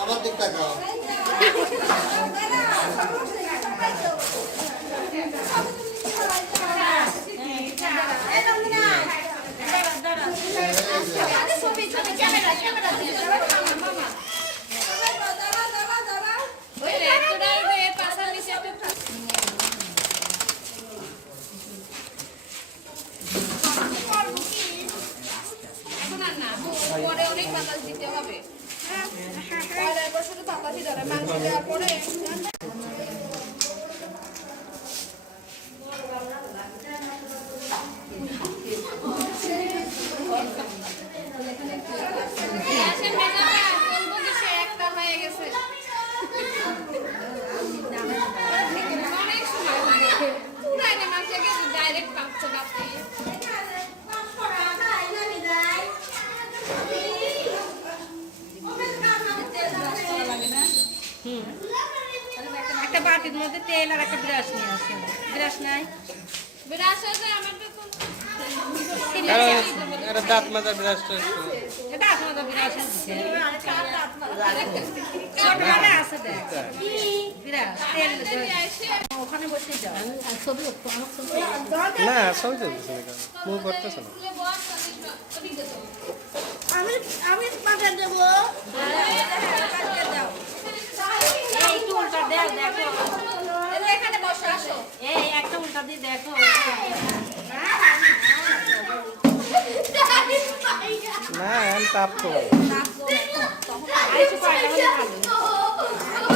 আমার দিক তাকাও পরে অনেক বাতাস দিতে হবে পরে একবার শুধু বাতাসই ধরে মাংস দেওয়ার পরে একটা হয়ে গেছে অনেক সময় লাগে পুরাই মাংস ডাইরেক্ট পাচ্ছে বাপে একটা বাটির মধ্যে তেল আর একটা ব্রাশ নিয়ে আসে ব্রাশ নাই ব্রাশ আছে আমার তো আরে দাঁত মাজা ব্রাশটা এটা আপনাদের ব্রাশ আছে ছোট মানে আছে দেখ ব্রাশ তেল ওখানে বসে যাও ছবি আমার ছবি না ছবি চলতেছে না মুভ করতেছে না আমি পাটা দেব এই উল্টা দাও দেখো এখানে বসে আসো এই একটা উল্টা দিয়ে দেখো না এন তাপ তো আইসো পাটা ভালো